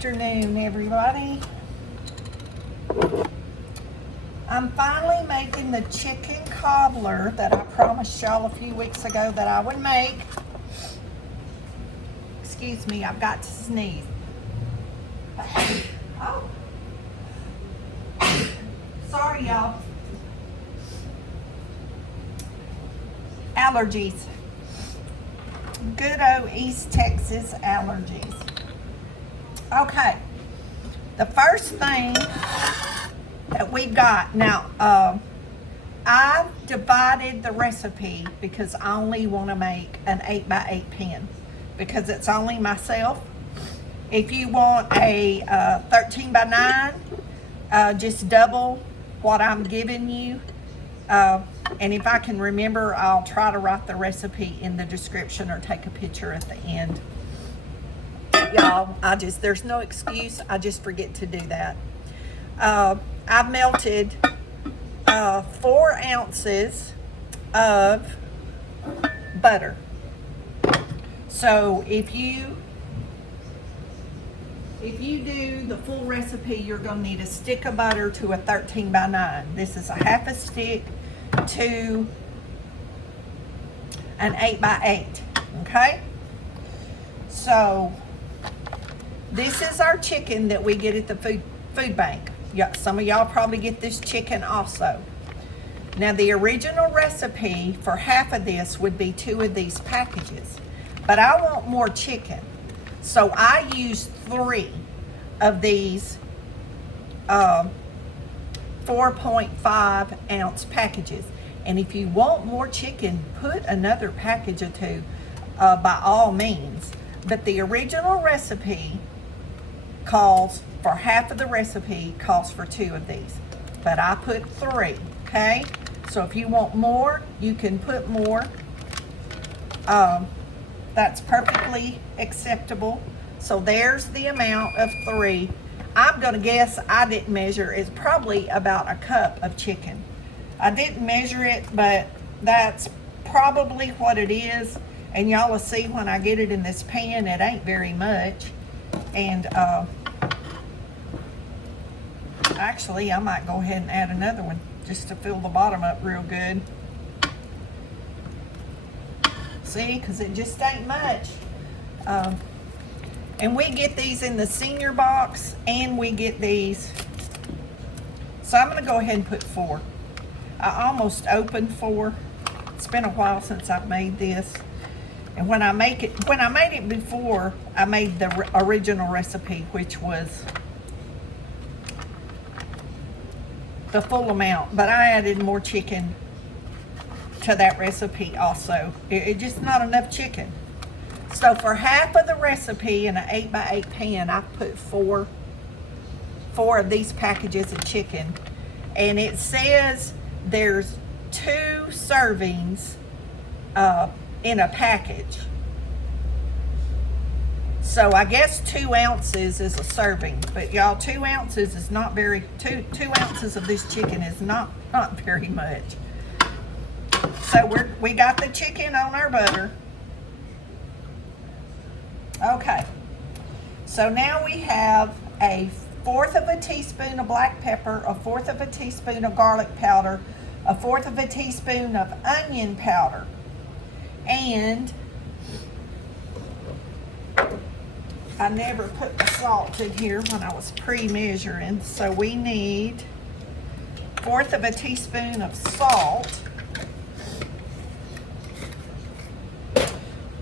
afternoon, everybody. I'm finally making the chicken cobbler that I promised y'all a few weeks ago that I would make. Excuse me, I've got to sneeze. Oh. Sorry, y'all. Allergies. Good old East Texas allergies. Okay, the first thing that we got, now I've divided the recipe because I only want to make an 8x8 pan because it's only myself. If you want a 13x9, just double what I'm giving you. And if I can remember, I'll try to write the recipe in the description or take a picture at the end. Y'all, there's no excuse. I just forget to do that. I've melted 4 ounces of butter. So if you do the full recipe, you're going to need a stick of butter to a 13x9. This is a half a stick to an 8x8. Okay? So this is our chicken that we get at the food bank. Yeah, some of y'all probably get this chicken also. Now the original recipe for half of this would be 2 of these packages, but I want more chicken. So I used 3 of these 4.5 ounce packages. And if you want more chicken, put another package or 2 by all means. But the original recipe calls for half of the recipe calls for 2 of these. But I put 3, okay? So if you want more, you can put more. That's perfectly acceptable. So there's the amount of 3. I'm gonna guess, I didn't measure, it's probably about a cup of chicken. I didn't measure it, but that's probably what it is. And y'all will see when I get it in this pan, it ain't very much. And actually, I might go ahead and add another one just to fill the bottom up real good. See, because it just ain't much. And we get these in the senior box, and we get these. So I'm going to go ahead and put 4. I almost opened 4. It's been a while since I've made this. And when I made it before, I made the original recipe, which was the full amount, but I added more chicken to that recipe also. It's just not enough chicken. So for half of the recipe in an 8x8 pan, I put 4 of these packages of chicken. And it says there's 2 servings in a package. So I guess 2 ounces is a serving, but y'all, 2 ounces is not very, 2 ounces of this chicken is not very much. So we got the chicken on our butter. Okay, so now we have a 1/4 of a teaspoon of black pepper, a 1/4 of a teaspoon of garlic powder, a 1/4 of a teaspoon of onion powder, and I never put the salt in here when I was pre-measuring, so we need 1/4 of a teaspoon of salt.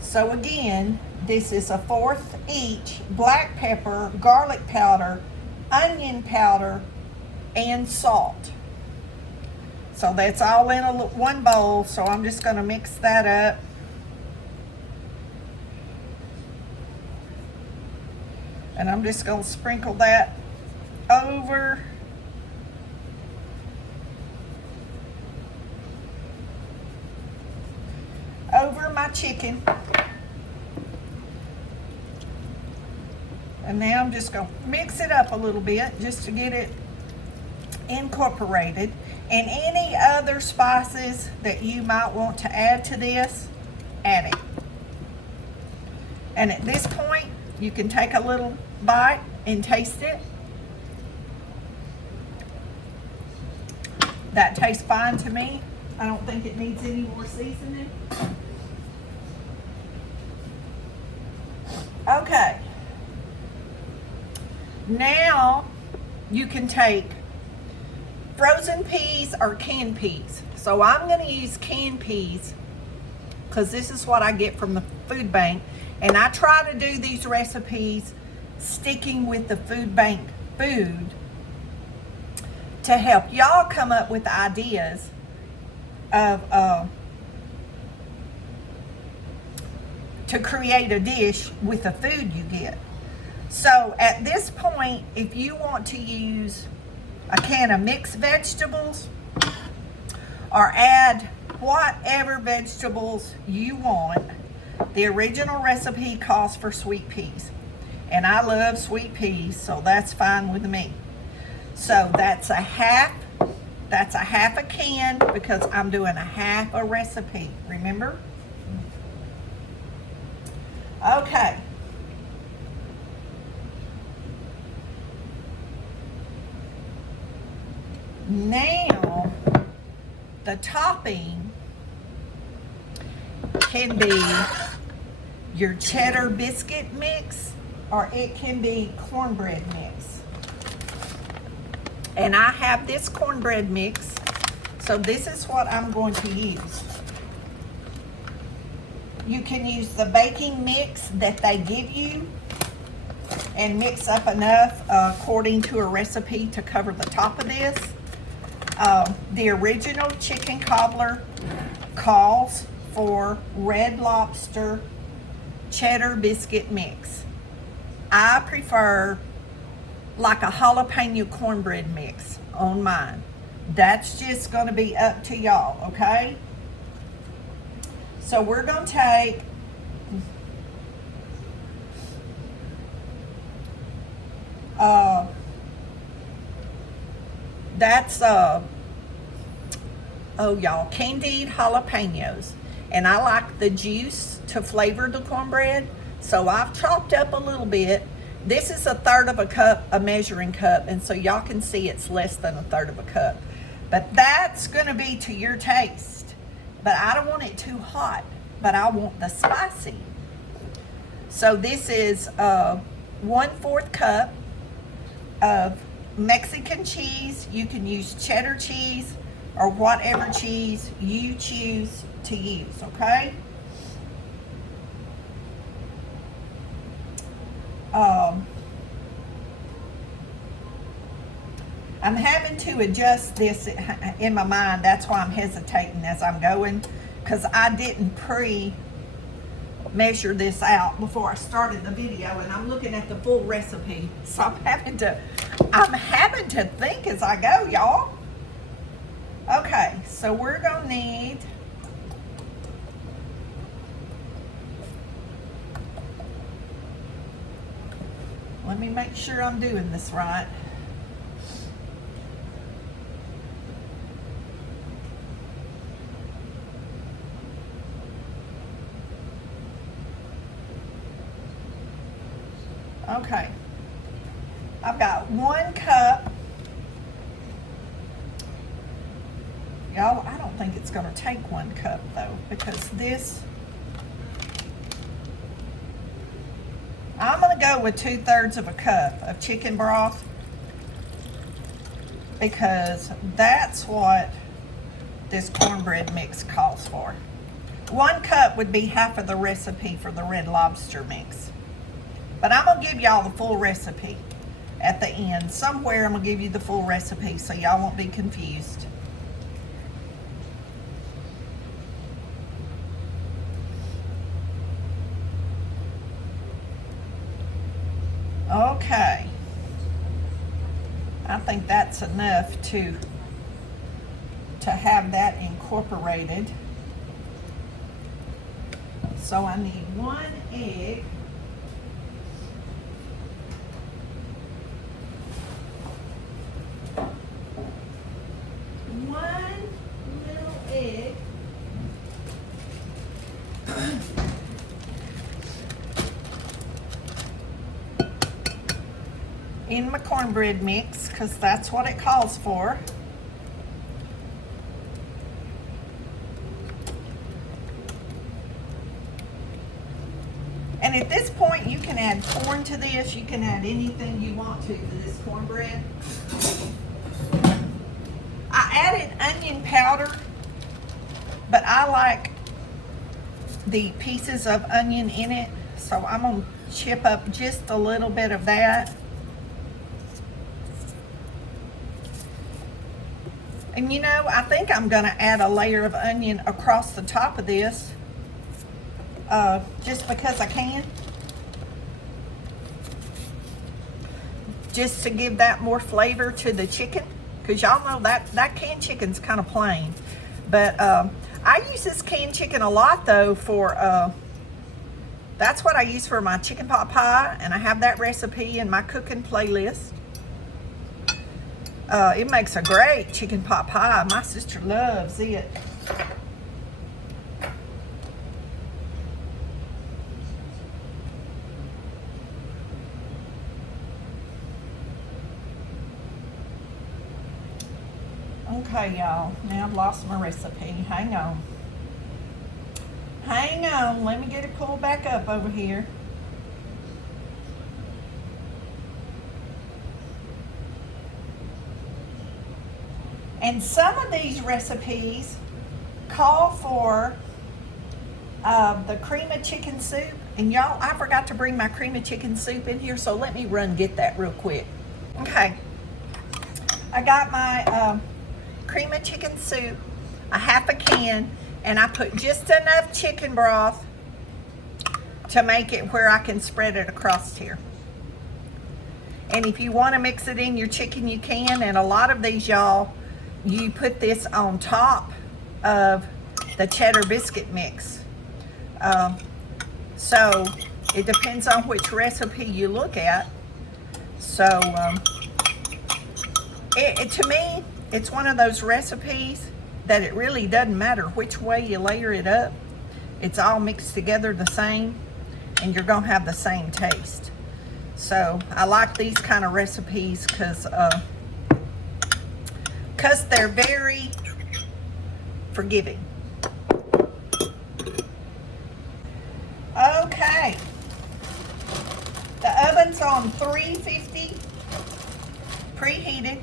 So again, this is a 1/4 each black pepper, garlic powder, onion powder, and salt. So that's all in one bowl, so I'm just going to mix that up. And I'm just going to sprinkle that over my chicken. And now I'm just going to mix it up a little bit just to get it incorporated. And any other spices that you might want to add to this, add it. And at this point, You can take a little bite and taste it. That tastes fine to me. I don't think it needs any more seasoning. Okay. Now you can take frozen peas or canned peas. So I'm going to use canned peas because this is what I get from the food bank. And I try to do these recipes sticking with the food bank food to help y'all come up with ideas of to create a dish with the food you get. So at this point, if you want to use a can of mixed vegetables or add whatever vegetables you want, the original recipe calls for sweet peas. And I love sweet peas, so that's fine with me. So that's a half a can because I'm doing a half a recipe, remember? Okay. Now, the topping can be your cheddar biscuit mix or it can be cornbread mix. And I have this cornbread mix, so this is what I'm going to use. You can use the baking mix that they give you and mix up enough according to a recipe to cover the top of this. The original chicken cobbler calls for Red Lobster cheddar biscuit mix. I prefer like a jalapeno cornbread mix on mine. That's just going to be up to y'all, okay? So we're going to take y'all, candied jalapenos. And I like the juice to flavor the cornbread, so I've chopped up a little bit. This is a third of a cup, a measuring cup, and so y'all can see it's less than a third of a cup. But that's gonna be to your taste. But I don't want it too hot, but I want the spicy. So this is 1/4 cup of Mexican cheese. You can use cheddar cheese or whatever cheese you choose to use, okay? I'm having to adjust this in my mind. That's why I'm hesitating as I'm going, because I didn't measure this out before I started the video, and I'm looking at the full recipe. So I'm having to think as I go, y'all. Okay, so we're gonna need let me make sure I'm doing this right. Okay, I've got 1 cup. Y'all, I don't think it's going to take 1 cup though, because I'm going to go with 2/3 of a cup of chicken broth, because that's what this cornbread mix calls for. 1 cup would be half of the recipe for the Red Lobster mix. But I'm going to give y'all the full recipe at the end. Somewhere I'm going to give you the full recipe so y'all won't be confused. Okay. I think that's enough to have that incorporated. So I need 1 egg. in my cornbread mix because that's what it calls for. And at this point, you can add corn to this. You can add anything you want to this cornbread. I added onion powder, but I like the pieces of onion in it. So I'm going to chip up just a little bit of that. And you know, I think I'm going to add a layer of onion across the top of this. Just because I can. Just to give that more flavor to the chicken. Because y'all know that canned chicken's kind of plain. But I use this canned chicken a lot though for, that's what I use for my chicken pot pie. And I have that recipe in my cooking playlist. It makes a great chicken pot pie. My sister loves it. Okay, y'all. Now I've lost my recipe. Hang on. Hang on. Let me get it pulled back up over here. And some of these recipes call for the cream of chicken soup. And y'all, I forgot to bring my cream of chicken soup in here, so let me run get that real quick. Okay. I got my cream of chicken soup, a half a can, and I put just enough chicken broth to make it where I can spread it across here. And if you want to mix it in your chicken, you can. And a lot of these, y'all, you put this on top of the cheddar biscuit mix. So it depends on which recipe you look at. So to me, it's one of those recipes that it really doesn't matter which way you layer it up. It's all mixed together the same, and you're gonna have the same taste. So I like these kind of recipes because they're very forgiving. Okay, the oven's on 350, preheated.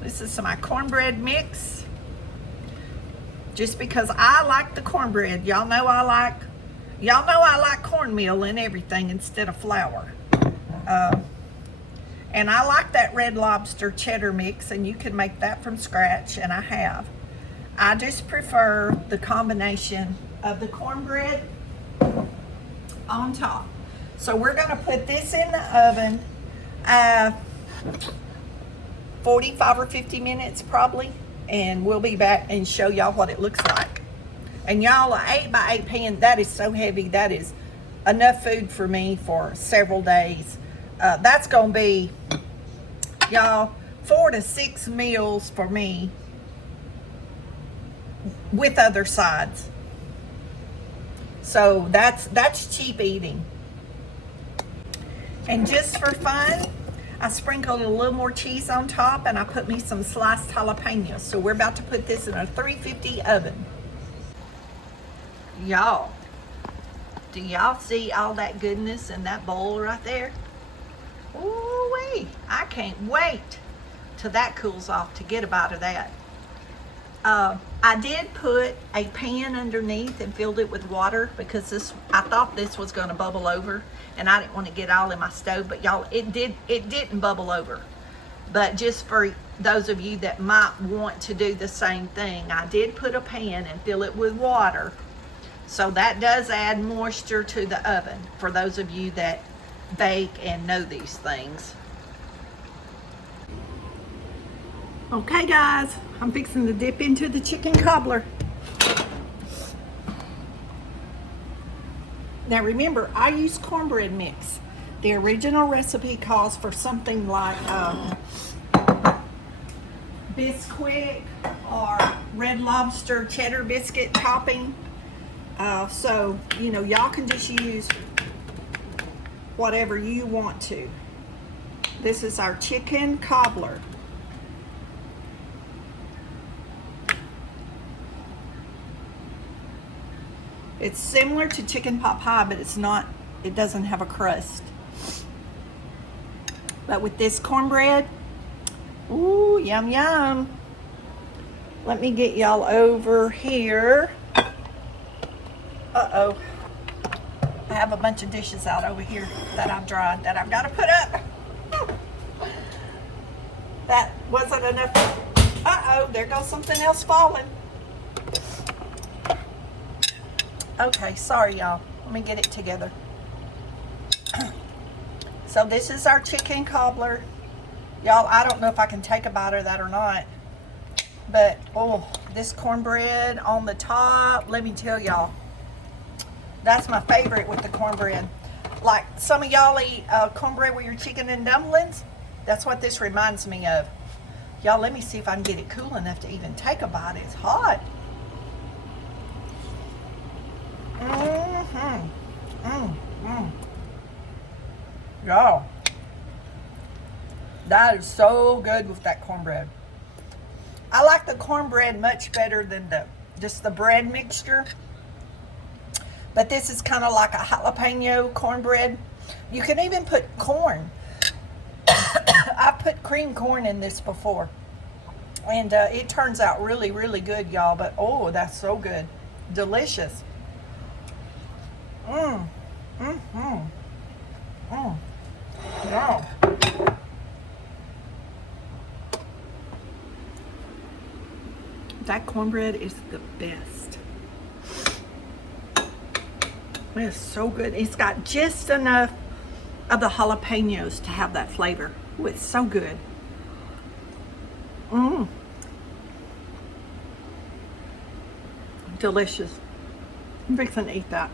This is my cornbread mix. Just because I like the cornbread. Y'all know I like cornmeal and everything instead of flour. And I like that Red Lobster cheddar mix, and you can make that from scratch, and I have. I just prefer the combination of the cornbread on top. So we're gonna put this in the oven 45 or 50 minutes probably, and we'll be back and show y'all what it looks like. And y'all, an 8x8 pan, that is so heavy. That is enough food for me for several days. That's gonna be, y'all, 4 to 6 meals for me with other sides. So that's cheap eating. And just for fun, I sprinkled a little more cheese on top, and I put me some sliced jalapenos. So we're about to put this in a 350 oven. Y'all, do y'all see all that goodness in that bowl right there? Ooh-wee, I can't wait till that cools off to get a bite of that. I did put a pan underneath and filled it with water because I thought this was going to bubble over, and I didn't want to get all in my stove. But y'all, it didn't bubble over. But just for those of you that might want to do the same thing, I did put a pan and fill it with water. So that does add moisture to the oven for those of you that bake and know these things. Okay guys, I'm fixing to dip into the chicken cobbler. Now remember, I use cornbread mix. The original recipe calls for something like Bisquick or Red Lobster cheddar biscuit topping. So, you know, y'all can just use whatever you want to. This is our chicken cobbler. It's similar to chicken pot pie, but it's not, it doesn't have a crust. But with this cornbread, ooh, yum, yum. Let me get y'all over here. Uh-oh. I have a bunch of dishes out over here that I've dried that I've got to put up. That wasn't enough. Uh-oh, there goes something else falling. Okay, sorry y'all. Let me get it together. So this is our chicken cobbler. Y'all, I don't know if I can take a bite of that or not. But, oh, this cornbread on the top, let me tell y'all. That's my favorite with the cornbread. Like some of y'all eat cornbread with your chicken and dumplings. That's what this reminds me of. Y'all, let me see if I can get it cool enough to even take a bite. It's hot. Y'all, that is so good with that cornbread. I like the cornbread much better than just the bread mixture. But this is kind of like a jalapeno cornbread. You can even put corn. I've put cream corn in this before. And it turns out really, really good, y'all. But, oh, that's so good. Delicious. Wow. That cornbread is the best. It is so good. It's got just enough of the jalapenos to have that flavor. Ooh, it's so good. Delicious. I'm fixing to eat that.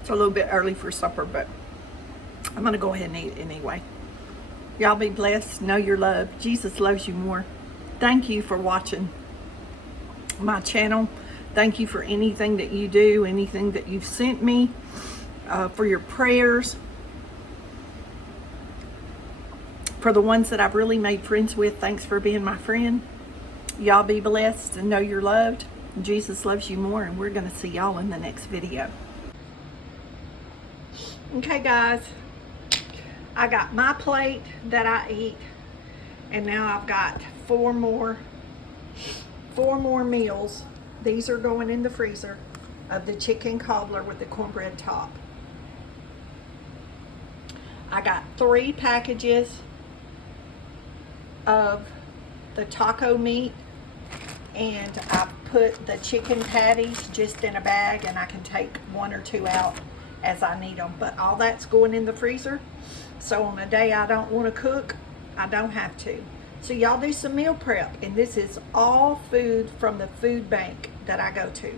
It's a little bit early for supper, but I'm going to go ahead and eat it anyway. Y'all be blessed. Know you're loved. Jesus loves you more. Thank you for watching my channel. Thank you for anything that you do, anything that you've sent me, for your prayers. For the ones that I've really made friends with, thanks for being my friend. Y'all be blessed and know you're loved. Jesus loves you more, and we're going to see y'all in the next video. Okay, guys. I got my plate that I eat, and now I've got four more meals. These are going in the freezer of the chicken cobbler with the cornbread top. I got 3 packages of the taco meat, and I put the chicken patties just in a bag, and I can take 1 or 2 out as I need them. But all that's going in the freezer, so on a day I don't want to cook, I don't have to. So y'all do some meal prep, and this is all food from the food bank that I go to.